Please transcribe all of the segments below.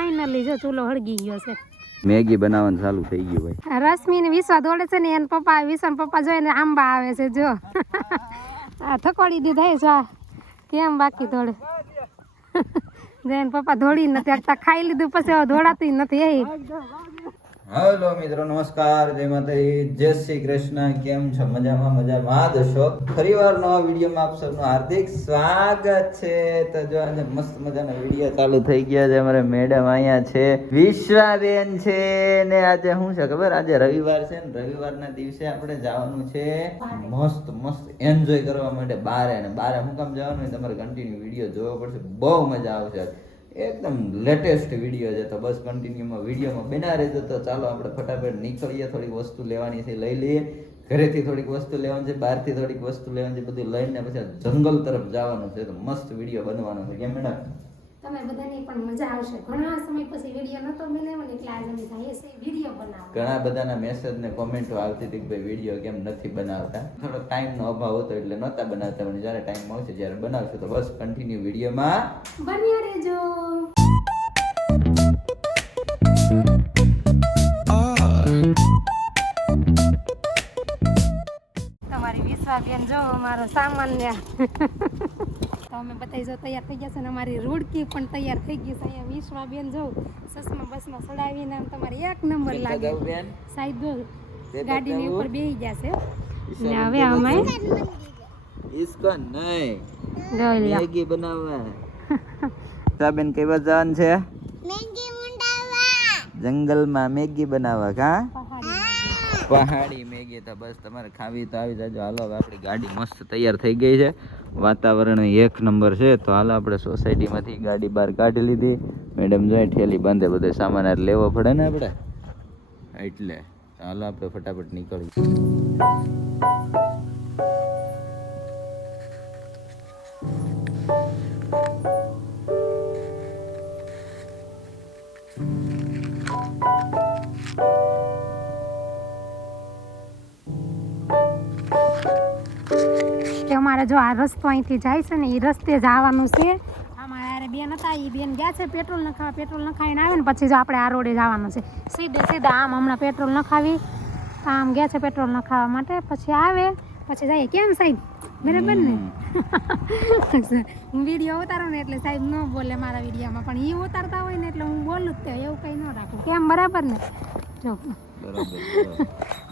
Finally જો ચૂલો હળગી ગયો છે. મેગી બનાવવાનું ચાલુ થઈ ગયું ભાઈ. રશ્મિ ને વિશ્વા દોડે છે ને, એના પપ્પા વિશ્વા પપ્પા જોઈને આંબા આવે છે જો. થકોડી દીધા છે કેમ બાકી દોડે. જઈને પપ્પા દોડી નથી ખાઈ લીધું પછી દોડાતું નથી. હેલો મિત્રો, નમસ્કાર, જય માતાજી, જય શ્રી કૃષ્ણ. કેમ છો? મજામાં? મજામાં દશો. ફરીવાર નવા વિડીયોમાં આપ સૌનું હાર્દિક સ્વાગત છે. તો જો આજે મસ્ત મજાના વિડીયો ચાલુ થઈ ગયા છે. અમારે મેડમ અહીંયા છે, વિશ્વાબેન છે ને આજે શું છે ખબર? આજે રવિવાર છે ને રવિવારના દિવસે આપણે જવાનું છે મસ્ત મસ્ત એન્જોય કરવા માટે બારે. અને બારે શું કામ જવાનું હોય તમારે કન્ટિન્યુ વિડીયો જોવો પડશે, બહુ મજા આવશે. એકદમ લેટેસ્ટ વિડીયો છે, તો બસ કન્ટિન્યુમાં વિડીયોમાં બના રહેજો. તો ચાલો આપણે ફટાફટ નીકળીએ. થોડીક વસ્તુ લેવાની છે, લઈ લઈએ. ઘરેથી થોડીક વસ્તુ લેવાની છે, બહારથી થોડીક વસ્તુ લેવાની છે, બધું લઈને પછી જંગલ તરફ જવાનું છે. તો મસ્ત વિડીયો બનવાનો છે. કેમ મેડમ? તમે બધાની પણ મજા આવશે. ઘણા સમય પછી વિડીયો નતો બનાવ્યો ને એટલે આજે અમે જઈએ છીએ વિડીયો બનાવવા. ઘણા બધાના મેસેજ ને કોમેન્ટો આવતી હતી કે ભાઈ વિડીયો કેમ નથી બનાવતા. થોડો ટાઈમનો અભાવ હતો એટલે નહોતા બનાવતા, પણ જ્યારે ટાઈમ આવશે જ્યારે બનાવશું તો બસ કન્ટિન્યુ વિડીયોમાં બન્યા રહેજો. તમારી વિશ્વાબેન જો મારો સામાન ને તો અમે બધા જો તૈયાર થઈ ગયા છે ને અમારી રૂડકી પણ તૈયાર થઈ ગઈ છે. અહીંયા વિશ્વાબેન જો સસમા બસમાં ચડાવીને આમ તમારી એક નંબર લાગે સાહેબ. જો ગાડીની ઉપર બેસી ગયા છે ને હવે અમે ઇસકો નહીં મેગી બનાવવા. સાબેન કઈ બાજુ જવાનું છે? મેગી મુંડાવા. જંગલમાં મેગી બનાવવા. કા પહાડી મેગી. તો બસ તમારે ખાવી તો આવી જાજો. હાલો હવે આપણી ગાડી મસ્ત તૈયાર થઈ ગઈ છે. વાતાવરણ એક નંબર છે. તો હાલો આપણે સોસાયટીમાંથી ગાડી બહાર કાઢી લીધી. મેડમ જોઈએ ઠેલી બાંધે, બધો સામાન લેવો પડે ને આપણે, એટલે હાલો આપણે ફટાફટ નીકળીએ. અમારે જો આ રસ્તો અહીંથી જાય છે ને એ રસ્તે જ આવવાનું છે. અમારે બેન હતા, એ બેન ગયા છે પેટ્રોલ નખાવા. પેટ્રોલ નખાવીને આવે ને પછી જો આપણે આ રોડે જવાનું છે સીધે સીધા. આમ હમણાં પેટ્રોલ નખાવી આમ ગયા છે પેટ્રોલ નખાવા માટે, પછી આવે પછી જઈએ. કેમ સાહેબ? બરાબર ને? હું વિડીયો ઉતારું ને એટલે સાહેબ ન બોલે મારા વિડીયોમાં, પણ એ ઉતારતા હોય ને એટલે હું બોલું જ તે, એવું કંઈ ન રાખું. કેમ? બરાબર ને? જો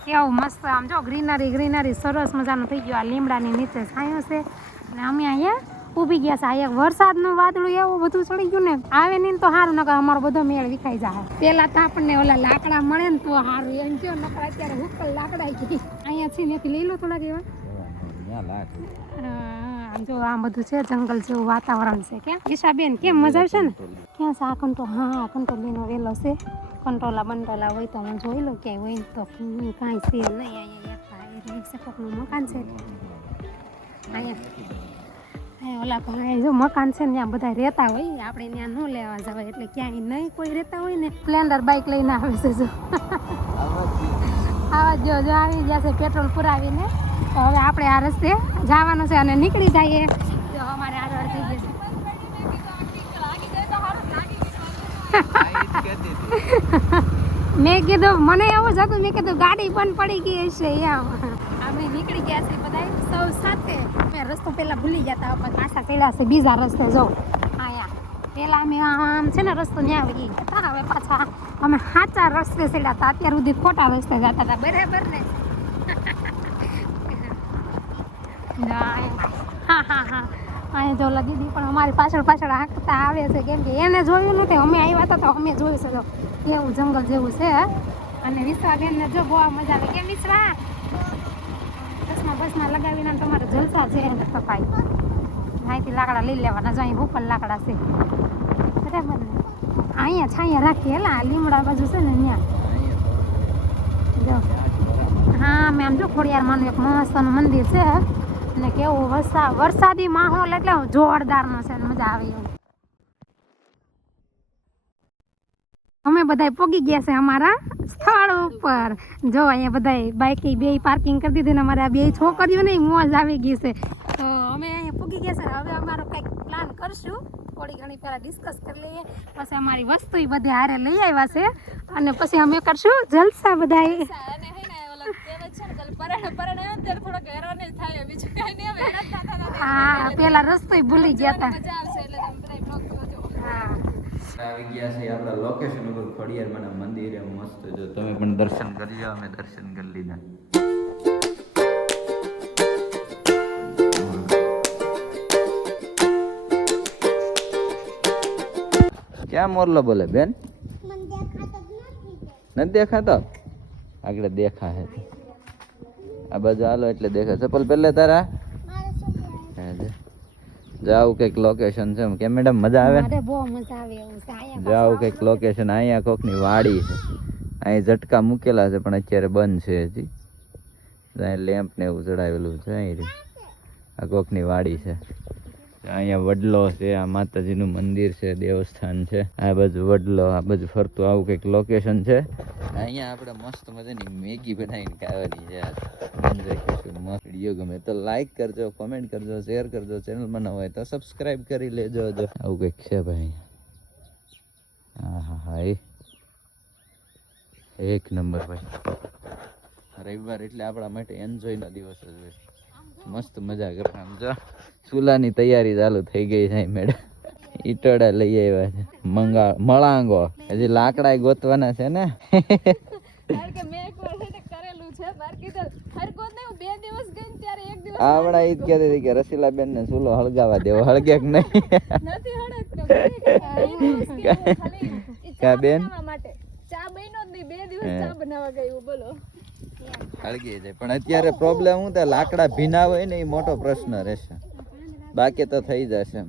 કેવું મસ્ત આમ જો ગ્રીનરી ગ્રીનરી સરસ મજાનું થઈ ગયું. આ લીમડાની નીચે છાંયો છે અને અમે અહીંયા ઊભી ગયા છે. અહીંયા વરસાદનું વાદળું એવું બધું ચડી ગયું ને, આવે નહીં તો સારું, નકર અમારો બધો મેળ વિખાઈ જાય. પેલા તો આપણને ઓલા લાકડા મળે ને તો સારું એમ કહો, નકર અત્યારે હુકલ લાકડા ગઈ. અહીંયા છે ત્યાંથી લઈ લો થોડાક એવા. જો આ બધું છે જંગલ જેવું વાતાવરણ છે. કેમ ઈશાબેન કેમ મજા આવશે ને? ક્યાં છે આ કંટ્રોલ? હા કંટ્રોલીનો વેલો છે. કંટ્રોલા બંટોલા હોય તો હું જોઈ લો ક્યાંય હોય તો કાંઈ છે નહીં. અહીંયા શિક્ષકોનું મકાન છે. અહીંયા ઓલા ભાઈ જો મકાન છે ને ત્યાં બધા રહેતા હોય, આપણે ત્યાં ન લેવા જવાય એટલે ક્યાંય નહીં કોઈ રહેતા હોય ને સ્પ્લેન્ડર બાઇક લઈને આવે છે. જો આવા જો આવી ગયા છે પેટ્રોલ પુરાવીને. તો હવે આપણે આ રસ્તે જવાનું છે અને નીકળી જઈએ. જો અમારે આગળ થઈ ગયું છે. મેં કીધું મને એવું જ હતું, મેં કીધું ગાડી બંધ પડી ગઈ હશે એમ. અમે નીકળી ગયા છીએ બધા સૌ સાથે. અમે રસ્તો પહેલા ભૂલી ગયા હતા, પણ પાછા ચડ્યા છે બીજા રસ્તે. જો અહીંયા પહેલા અમે આમ છે ને રસ્તો ન્યા વહી ગયા હતા, હવે પાછા અમે સાચા રસ્તે ચડ્યા હતા. અત્યાર સુધી ખોટા રસ્તે જતા હતા. બરાબર ને? હા હા હા અહીંયા જો ઓલા દીદી પણ અમારી પાછળ પાછળ હાંકતા આવે છે, કેમ કે એને જોયું નથી. અમે આવ્યા હતા તો અમે જોયું છે. જો કેવું જંગલ જેવું છે. અને વિશ્વાબેનને જો બહુ મજા આવે. કેમ વિશ્વા? બસમાં લગાવીને તમારે જલસા છે એને સફાઈ. અહીંથી લાકડા લઈ લેવાના. જો અહીં ઉપર લાકડા છે. બરાબર ને? અહીંયા છાંયા રાખીએ હેલા લીમડા બાજુ છે ને ત્યાં. જો હા મેં આમ જો ખોડિયારમાંનું એક મસ્તનું મંદિર છે ને કેવું વરસાદી માહોલ એટલે જોરદારનો છે, મજા આવે એવું. અમે બધા પોગી ગયા છે અમારા સ્થળ ઉપર. જો અહીંયા બધા બાઇક બે પાર્કિંગ કરી દીધી ને અમારા બે છોકરીઓ ને મોજ આવી ગઈ છે. તો અમે અહીંયા પોગી ગયા છે. હવે અમારો કંઈક પ્લાન કરશું થોડી ઘણી પહેલાં ડિસ્કસ કરી લઈએ, પછી અમારી વસ્તુ બધી હારે લઈ આવ્યા છે અને પછી અમે કરશું જલસા બધાએ. હા, પેલા રસ્તો ભૂલી ગયા હતા. હા, આવી ગયા છે આપણા લોકેશન ઉપર ખોડિયારમાંના મંદિરે. મસ્ત જો તમે પણ દર્શન કરી લો, અમે દર્શન કરી લીધા. ક્યાં મોરલો બોલે બેન? નથી દેખાતો? આગળ દેખા હે. આ બાજુ હાલો એટલે દેખા. ચપ્પલ પહેલે તારા જાવ કઈક લોકેશન છે કે મેડમ? મજા આવે? મારે બહુ મજા આવે એવું છે. અહીંયા જાવ કઈક લોકેશન. અહીંયા કોકની વાડી છે. અહીં ઝટકા મૂકેલા છે પણ અત્યારે બંધ છે હજી. લેમ્પ ને એવું ચડાવેલું છે. અહીં આ કોકની વાડી છે. અહીંયા વડલો છે, આ માતાજીનું મંદિર છે, દેવસ્થાન છે. આ બાજુ વડલો, આ બાજુ ફરતું આવું કંઈક લોકેશન છે. અહીંયા આપણે મસ્ત મજાની મેગી બનાવીને ખાવાની છે. એન્જોય કરશું. મસ્ત વિડીયો ગમે તો લાઈક કરજો, કોમેન્ટ કરજો, શેર કરજો. ચેનલમાં ન હોય તો સબસ્ક્રાઈબ કરી લેજો. આવું કંઈક છે ભાઈ. હા હા હા, એક નંબર ભાઈ. રવિવાર એટલે આપણા માટે એન્જોયનો દિવસ જ હોય. મસ્ત મજા કરવાનું. જો ચૂલાની તૈયારી ચાલુ થઈ ગઈ છે મેડમ. ઈટડા લઈ આવ્યા છે. મળાંગો હજી લાકડા ગોતવાના છે ને. આવડા ઈ જ કહેતી હતી કે રસીલાબેન ને ચૂલો હળગાવા દેવો. હળગે કે નહીં? કા બેન? હળગી જાય પણ અત્યારે પ્રોબ્લેમ શું થાય, લાકડા ભીના હોય ને એ મોટો પ્રશ્ન રહેશે. બાકી તો થઈ જશે.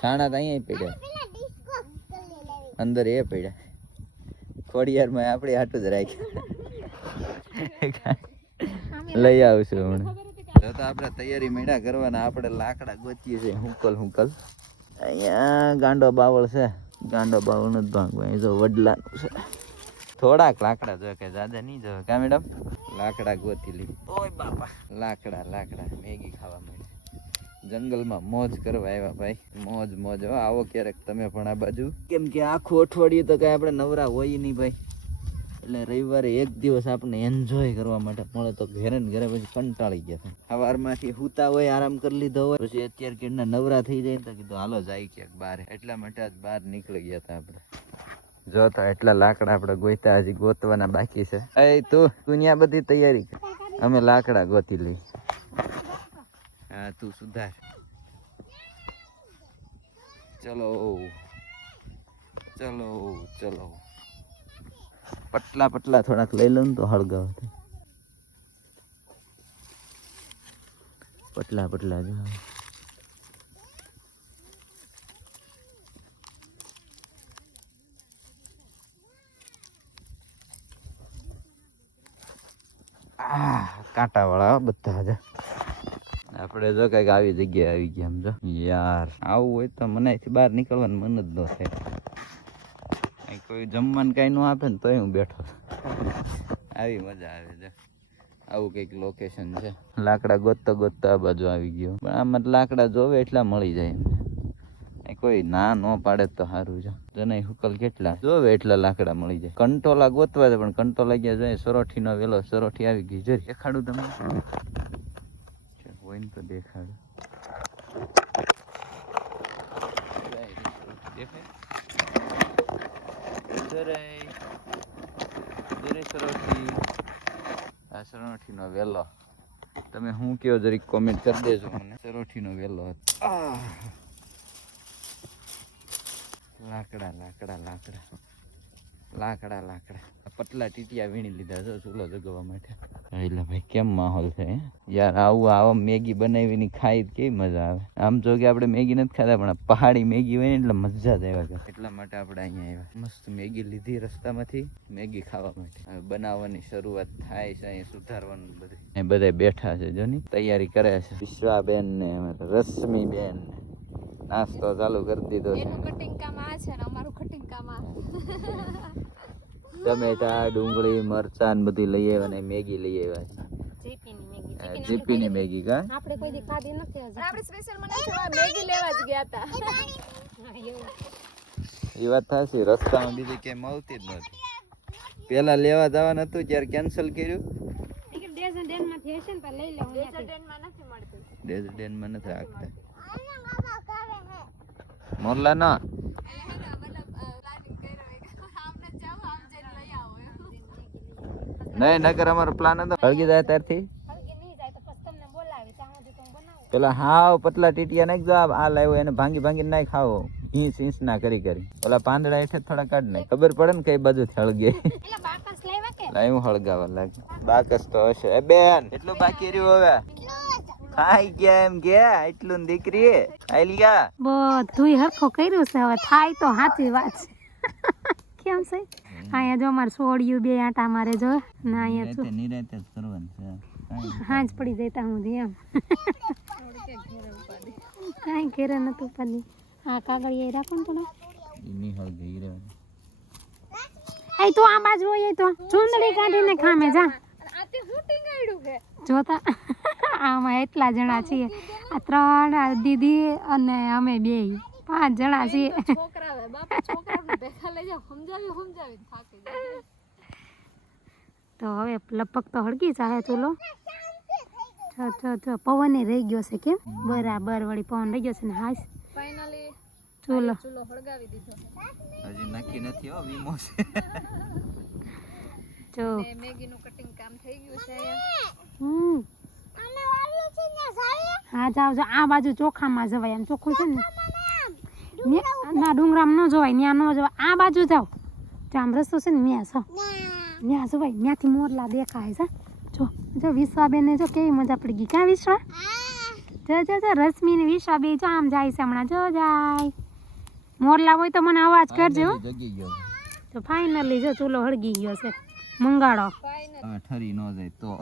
છાણા તો અહીંયા પડ્યા, અંદર એ પડ્યા. ખોડિયારમાં આપણે આટલું જ રાખ્યું. લઈ આવશું હમણાં. જો તો આપણે તૈયારી મેળા કરવાના. આપણે લાકડા ગોતીએ છીએ. હુંકલ અહીંયા ગાંડો બાવળ છે. ગાંડો બાવળ નથી ભાંગવું. અહીં જો વડલાનું છે. થોડાક લાકડા જો કે જ્યાદા નહીં જો. કા મેડમ? લાકડા ગોતી લી. ઓય બાપા, લાકડા મેગી ખાવા મળે. જંગલમાં મોજ કરવા આવ્યા ભાઈ. મોજ હો. આવો ક્યારેક તમે પણ આ બાજુ. કેમ કે આખું અઠવાડિયું તો કઈ આપણે નવરા હોય નહીં ભાઈ. એટલે રવિવારે એક દિવસ આપણે એન્જોય કરવા માટે મળે તો ઘરે ને ઘરે પછી કંટાળી ગયા હતા. સવારમાંથી હુતા હોય, આરામ કરી લીધો હોય, પછી અત્યારે કેટલા નવરા થઈ જાય તો કીધું હાલો જાય ક્યાંક બહાર. એટલા માટે આજ બહાર નીકળી ગયા હતા આપણે. જોતા એટલા લાકડા આપણે ગોતા, હજી ગોતવાના બાકી છે. એ તું ત્યાં બધી તૈયારી કર, અમે લાકડા ગોતી લઈ. હા તું સુધાર. ચલો પટલા થોડાક લઈ લઉં તો હળગાવ. પટલા જો. કાંટા વાળા બધા જ. આપણે જો કઈક આવી જગ્યાએ આવી ગયા. સમજો યાર, આવું હોય તો મને અહીંથી બહાર નીકળવાનું મન જ ન થાય. કોઈ જમવાનું કઈ ન આપે ને તોય હું બેઠો. આવી મજા આવે છે. આવું કંઈક લોકેશન છે. લાકડા ગોતતા આ બાજુ આવી ગયો. પણ આમાં લાકડા જોવે એટલા મળી જાય. કોઈ ના ન પાડે તો સારું છે. જનાઈ હુકલ કેટલા જોવે એટલા લાકડા મળી જાય. કંટોલા ગોતવા છે પણ કંટોલા ગયા જાય. સરોઠી નો વેલો. સરોઠી આવી ગઈ. જોઈ દેખાડું તમને? હોય ને તો દેખાડું. સરોઠી નો વેલો. તમે શું કયો જરીક કોમેન્ટ કરી દેજો મને. સરોઠી નો વેલો હતો. લાકડા પટલા ટીટિયા વીણી લીધા છે ચૂલો જગવા માટે. એટલે ભાઈ કેમ માહોલ છે યાર. આવો મેગી બનાવીને ખાઈ કેવી મજા આવે. આમ જો કે આપણે મેગી નથી ખાતા પણ પહાડી મેગી હોય ને એટલે મજા જ આવ્યા. એટલા માટે આપણે અહીંયા આવ્યા. મસ્ત મેગી લીધી રસ્તામાંથી મેગી ખાવા માટે. હવે બનાવવાની શરૂઆત થાય છે. અહીંયા સુધારવાનું બધું. બધા બેઠા છે જો ની તૈયારી કરે છે. વિશ્વાબેન ને રશ્મિબેન ને નાસ્તો ચાલુ કરી દીધો છે. ટમેટા, ડુંગળી, મરચાં બધી લઈ આવ્યા ને મેગી લઈ આવ્યા છે. જીપી ની મેગી કા આપણે કોઈ દી ખાધી નથી હજી. આપણે સ્પેશિયલ મને મેગી લેવા જ ગયા હતા. હા, એવું. એ વાત થાશે રસ્તામાં બીજી ક્યાંય મળતી જ નથી પેલા લેવા જવાનું હતું ત્યારે કેન્સલ કર્યું ટિકિટ ડેઝ માંથી હશે ને તો લઈ લેવું ત્યાંથી. ડેનમાં નથી મળતું. ડેઝ માં નથી રાખતા મોરલા ના નહીં નગર અમારો પ્લાન હતો હળગી જાય ત્યારથી હલકી નહીં જાય તો પછી તમને બોલાવી ત્યાં સુધી તો હું બનાવું. પેલા હાવ પતલા ટીટિયા નાખ દો આ લાવ્યો એને ભાંગી ભાંગી નાખ ખાવો ઈંચ ના કરી ઓલા પાંદડા હેઠે થોડા કાઢ નાખ ખબર પડે ને કઈ બાજુ હળગે એટલે બાકસ લાવ્યા કે લાવ્યું હળગાવા લાગે બાકસ તો હશે એ બેન એટલું બાકી રહ્યું હવે ખાઈ ગયા એમ ગયા એટલું ને દીકરી આઈ ગયા બધું હરખું કર્યું છે હવે થાય તો સાચી વાત છે કેમ છે અહીંયા જો અમારે સોડિયું બે આટા મારે જો ના અહીંયા જો નિરાતે જ કરવાનું છે હાંજ પડી જતા હું એમ કાંઈ ઘેરે નતું પડી આ કાગળિયા રાખો ને થોડા એની હળગી રહ્યો એ તો આ બાજુ હોય તો ચૂંદડી કાઢીને ખામે જા આ તે હું ટીંગાડ્યું કે જોતા આમાં એટલા જણા છીએ આ 3 આ દીદી અને અમે 2 5 જણા છીએ છોકરા આવે બાપા છોકરાને ભેગા લઈ જાવ સમજાવી થાકી જાય. તો હવે લગભગ તો હળગી જાય ચૂલો પવને રહી ગયો છે કેમ બરાબર વળી પવન રહી ગયો છે ને હાશ ફાઇનલી ચૂલો ચૂલો હળગાવી દીધો. હજી નક્કી નથી હો વીમો છે જો ને મેગીનું કટિંગ કામ થઈ ગયું છે અહીંયા. હમ હા જાવ જો આ બાજુ ચોખામાં જવાય આમ ચોખ્ખું છે ને ના ડુંગરામાં ન જવાય ત્યાં ન જવાય આ બાજુ જાવ જો આમ રસ્તો છે ને ત્યાં જવાય ત્યાંથી મોરલા દેખાય છે જો વિશ્વાબેન જો કેવી મજા પડી ગઈ ક્યાં વિશ્વા જો રશ્મિ ને વિશ્વા બે જો આમ જાય છે હમણાં જો જાય મોરલા હોય તો મને અવાજ કરજો હો. જગી ગયો તો ફાઇનલી જો ચૂલો હળગી ગયો છે મંગાડો ઠરી ન જાય તો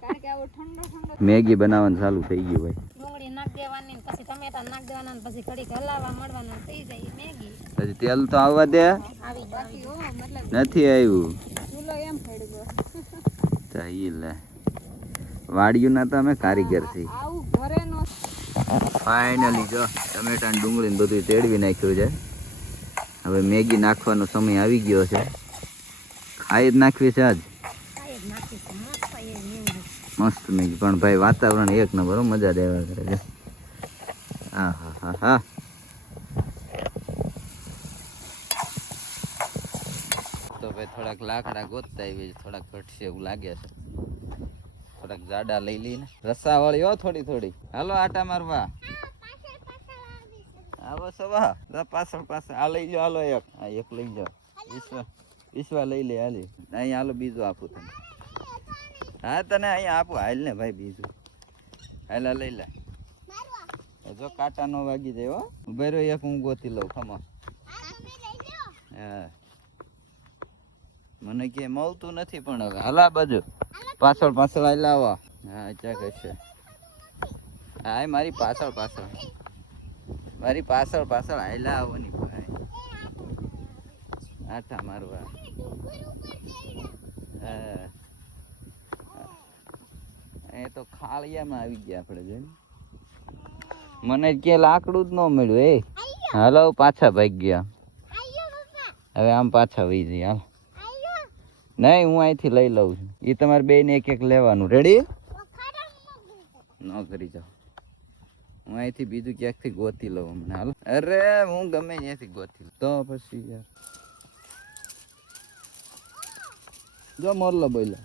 કારણ કે આવો ઠંડો મેગી બનાવવાનું ચાલુ થઈ ગયું ભાઈ ડુંગળી નાખ દેવાની પછી ટમેટા નાખ દેવાના પછી ઘડીક હલાવવા મળવાના થઈ જાય મેગી હજી તેલ તો આવવા દે આવી જાય નથી આવ્યું ચૂલો એમ ફેડી ગયો. લે વાડિયું ના તો અમે કારીગર છીએ આવું ઘરે નો ફાઇનલી જો ટમેટા ને ડુંગળી ને બધું તેડવી નાખ્યું છે હવે મેગી નાખવાનો સમય આવી ગયો છે ખાઈ જ નાખવી છે આજ મસ્ત મેગી પણ ભાઈ વાતાવરણ એક નંબર હો, મજા દેવા કરે છે હા હા હા હા તો ભાઈ થોડાક લાકડા ગોતતા આવી થોડાક ઘટશે એવું લાગે છે થોડાક જાડા લઈ લઈને રસા વાળી હો થોડી હાલો આટા મારવા આવો સવા પાછળ આ લઈ જાઓ હાલો એક લઈ જાઓ વિશ્વા લઈ લે હાલી અહીંયા હાલો બીજું આપું તને હા તને અહીંયા આપું હાલ ને ભાઈ બીજું હાલા લઈ લે જો કાંટા નો વાગી જાય હો ઉભા રહ્યો એક હું ગોતી લઉં ખમા હા મને કે મળતું નથી પણ હવે હાલા બાજુ પાછળ હાલ આવો હા ચા કહેશે હા મારી પાછળ હાલા આવવાની ભાઈ આઠા મારવા હા એ તો ખાળિયામાં આવી ગયા આપણે જોઈને મને કે લાકડું જ ન મળ્યું એ હાલો પાછા ભાગી ગયા હવે આમ પાછા વહી જઈએ હાલ નહીં હું અહીંથી લઈ લઉં છું એ તમારે બેને એક લેવાનું રેડી ન કરી જાઓ હું અહીંથી બીજું ક્યાંકથી ગોતી લઉં હમણાં હાલ અરે હું ગમે ત્યાંથી ગોતી લઉં તો પછી યાર જો મોરલો બોલો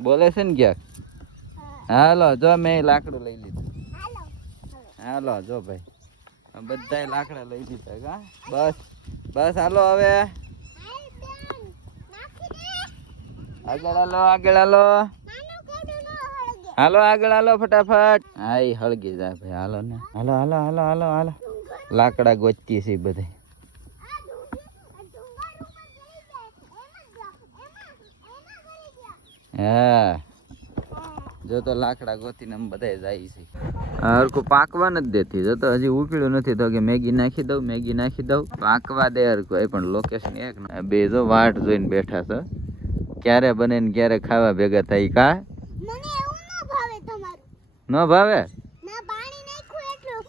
બોલે છે ને ક્યાંક હાલો જો મેં લાકડું લઈ લીધું હાલો જો ભાઈ બધા લાકડા લઈ લીધા કા બસ હાલો હવે આગળ હાલો ફટાફટ હા એ હળગી જાય ભાઈ હાલો ને હાલો લાકડા ગોચતી છે બધે હા જો તો લાકડા ગોતીને બધા જાય છે હરખું પાકવા નથી દેતી જો તો હજી ઉકળ્યું નથી તો કે મેગી નાખી દઉં પાકવા દે હરખું. એ પણ લોકેશન એક બે જો વાટ જોઈને બેઠા છે ક્યારે બને ને ક્યારે ખાવા ભેગા થાય કા મને એવું ન ભાવે તમારું. ન ભાવે ના પાણી નાખ્યું એટલું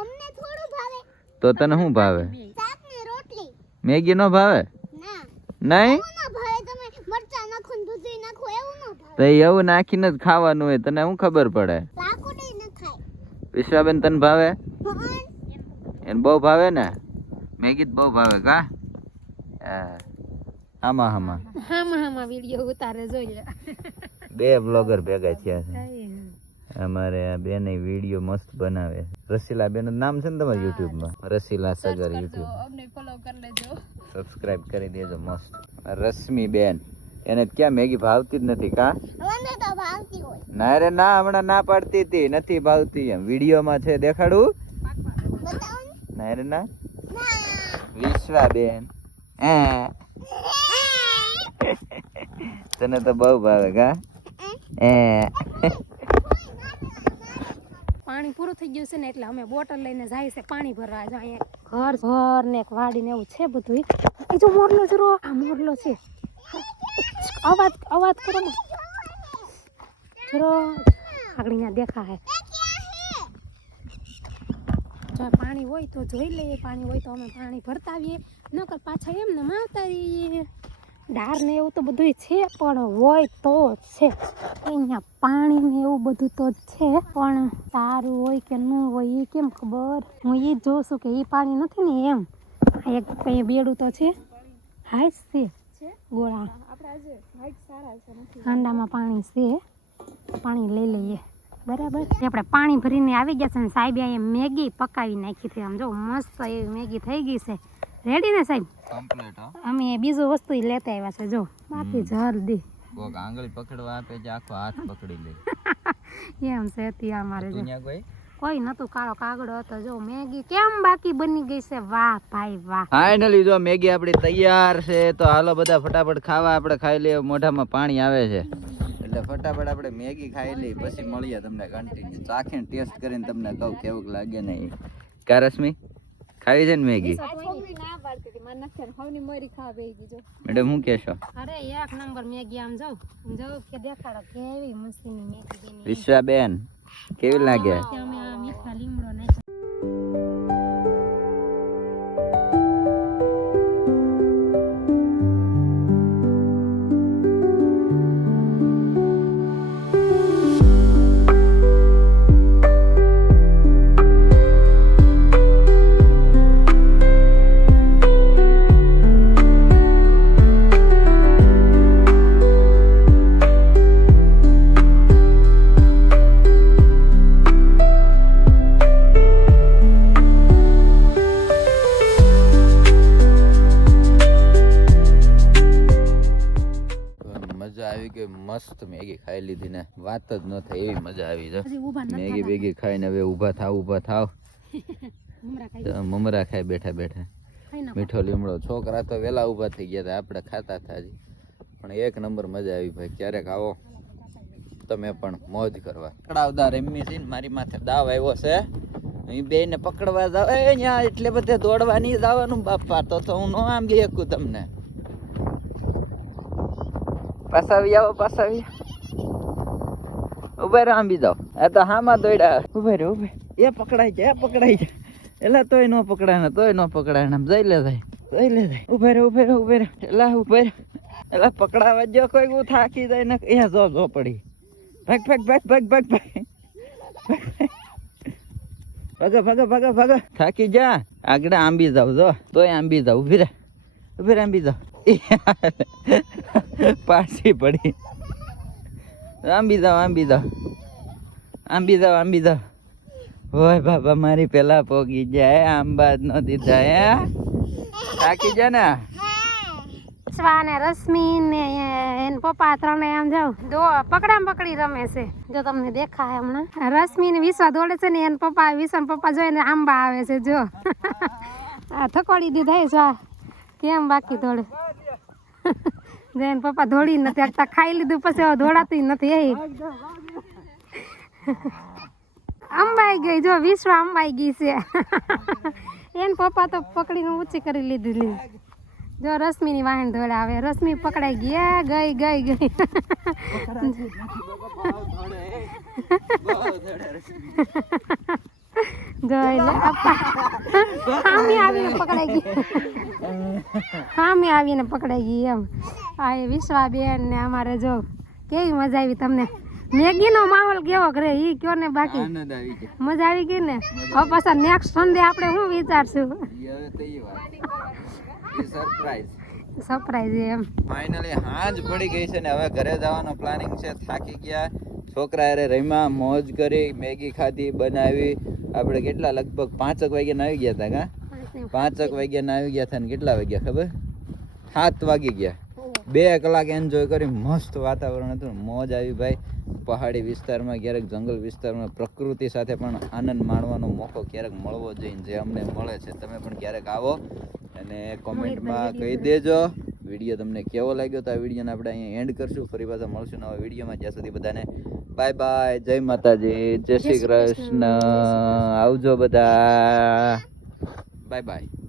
અમને થોડું ભાવે. તો તને શું ભાવે? શાક ને રોટલી. મેગી નો ભાવે? ના નહીં એવું ન ભાવે. તમે મરચા નાખો ને દૂધી નાખો એવું ન ભાવે. તો એવું નાખીને જ ખાવાનું હોય તને શું ખબર પડે? લાકડી ન ખાય. વિશ્વાબેન તને ભાવે? હં. એને બહુ ભાવે ને મેગી જ બહુ ભાવે કા હામાં વિડીયો ઉતારે જોઈ લે. બે બ્લોગર ભેગા થયા છે અમારે આ બેન વિડીયો મસ્ત બનાવે. રસીલા બેન નું નામ છે ને તમારા યુટ્યુબ માં? રસીલા સગર યુટ્યુબ અમને ફોલો કરી લેજો. સબસ્ક્રાઇબ કરી દેજો. મસ્ત રશ્મિ બેન એને ક્યાં મેગી ભાવતી જ નથી કા? મને તો ભાવતી હોય. ના રે ના હમણાં ના પાડતી હતી નથી ભાવતી એમ વિડીયો માં છે દેખાડું? બતાવો ને. ના રે ના ના. વિશ્વા બેન તને તો બહુ ભાવે કા પાણી પૂરું થઈ ગયું છે ને એટલે અમે બોટલ લઈને જાય છે પાણી ભરવા. જો અહીંયા ઘર ને એક વાડી ને એવું છે બધું. એ જો મોરલો જરો આ મોરલો છે. અવાજ કરો ને જરો આગળ અહીંયા દેખા હે. જો પાણી હોય તો જોઈ લઈએ. પાણી હોય તો અમે પાણી ભરતા આવીએ નકર પાછા એમને મારતા રહીએ. ડાર ને એવું તો બધું છે પણ હોય તો જ છે અહીંયા પાણી ને એવું બધું તો જ છે પણ સારું હોય કે ન હોય એ કેમ ખબર? હું એ જ જોઉં છું કે એ પાણી નથી ને એમ. એક કઈ બેડું તો છે હાઈસ છે ગોળા હાંડામાં પાણી છે પાણી લઈ લઈએ બરાબર. આપણે પાણી ભરીને આવી ગયા છે ને સાહેબ અહીંયા મેગી પકાવી નાખી હતી. આમ જો મસ્ત એવી મેગી થઈ ગઈ છે. રેડી ને સાહેબ? કમ્પ્લીટ હો. અમે બીજું વસ્તુ લેતા આવ્યા છે જો બાકી જલ્દી કોક આંગળી પકડવા આપે છે આખો હાથ પકડી લે એમ છે ત્યાં અમારે જો દુનિયા કોઈ નતું. કાળો કાગડો હતો જો મેગી કેમ બાકી બની ગઈ છે. વાહ ભાઈ વાહ. ફાઇનલી જો મેગી આપણી તૈયાર છે તો હાલો બધા ફટાફટ ખાવા. આપણે ખાઈ લઈએ. મોઢામાં પાણી આવે છે એટલે ફટાફટ આપણે મેગી ખાઈ લઈએ પછી મળીએ તમને કન્ટિન્યુ ચાખીને ટેસ્ટ કરીને તમને કહું કેવું લાગે નહીં કા રશ્મિ? ખાવી છે ને મેગી? મમ્મી ના પાડતી હતી મને નથી હવની મોરી ખાવા બેહી ગઈ જો. મેડમ શું કહેશો? અરે એક નંબર મેગી. આમ જો કે દેખાડો કેવી મસ્તીની મેગી બની. વિશ્વાબેન કેવી લાગે? અમે આ મીઠા લીમડો નાખ્યો. મસ્ત મેગી ખાઈ લીધી ને વાત જ ન થાય એવી મજા આવી છે. હજી ઊભા નથી મેગી બેગી ખાઈને હવે ઊભા થાવ મમરા ખાઈ તો મમરા ખાઈ બેઠા ખાઈ નાખો. મીઠો લીમડો. છોકરા તો વેલા ઊભા થઈ ગયા હતા આપણે ખાતા હતા હજી પણ એક નંબર મજા આવી ભાઈ. ક્યારેક આવો તમે પણ મોજ કરવા. પકડાવદાર એમની છે ને મારી માથે દાવ આવ્યો છે. અહીં બે ને પકડવા જાવ અહીંયા એટલે બધે દોડવા નહીં જવાનું બાપા. તો હું ન આંબી શકું તમને. પાસાવી આવો પાસાવી ઉભા રહો આંબી જાઓ. આ તો હામાં દોડ્યા. ઉભા રહો ઉભા. એ પકડાઈ જાય એલા તોય ન પકડાય ને જઈ લે જાય ઉભા રહો એલા પકડાવા જો કોઈ હું થાકી જાય ને એ જો પડી ભાગ થાકી જા. આગળ આંબી જાવ જો તોય આંબી જાવ. ઉભી રે આંબી જાવ. પાછી પડી. આંબી જાવ. ઓય બાબા મારી પેલા પોગી જાય આંબા જ ન દીધા હે. થાકી જા ને. ને રશ્મિ ને એન પપ્પા ત્રણે આમ જાવ પકડામ પકડી રમે છે. જો તમને દેખાય હમણાં રશ્મિ ને વિશ્વા દોડે છે ને એન પપ્પા જોઈને આંબા આવે છે જો. આ થકોડી દીધા સ્વા કેમ બાકી દોડે. જૈન પપ્પા દોડી નથી આગતા ખાઈ લીધું પછી દોડાતું નથી. અંબાઈ ગઈ જો વિશ્વ અંબાઈ ગઈ છે એને પપ્પા તો પકડીને ઊંચી કરી લીધી જો રશ્મિની વાહન દોડાવે રશ્મિ પકડાઈ ગઈ ગઈ જોઈ લે હામી આવીને પકડાઈ ગઈ એમ આ એ વિશ્વાબેન ને અમારે જો કેવી મજા આવી તમને મેગીનો માહોલ કેવો કરે ઈ કયો ને બાકી આનંદ આવી ગયો. મજા આવી ગઈ ને હવે પાછા નેક્સ્ટ સન્ડે આપણે શું વિચારશું હવે તો ઈ વાત. ઈ સરપ્રાઈઝ. સરપ્રાઈઝ એમ ફાઇનલી હાંજ પડી ગઈ છે ને હવે ઘરે જવાનો પ્લાનિંગ છે. થાકી ગયા છોકરા હારે રમ્યા મોજ કરી મેગી ખાધી બનાવી આપણે કેટલા લગભગ 5 વાગ્યા આવી ગયા હતા કા 5 વાગ્યા આવી ગયા હતા ને કેટલા વાગ્યા ખબર 7 વાગી ગયા 2 કલાક એન્જોય કરી મસ્ત વાતાવરણ હતું મોજ આવી ભાઈ. પહાડી વિસ્તારમાં ક્યારેક જંગલ વિસ્તારમાં પ્રકૃતિ સાથે પણ આનંદ માણવાનો મોકો ક્યારેક મળવો જોઈએ જે અમને મળે છે. તમે પણ ક્યારેક આવો અને કોમેન્ટમાં કહી દેજો વિડીયો તમને કેવો લાગ્યો. તો આ વિડીયોને આપણે અહીંયા એન્ડ કરશું. ફરી પાછા મળશું નવા વિડીયોમાં. જ્યાં સુધી બધાને બાય બાય, જય માતાજી, જય શ્રી કૃષ્ણ, આવજો બધા, બાય બાય.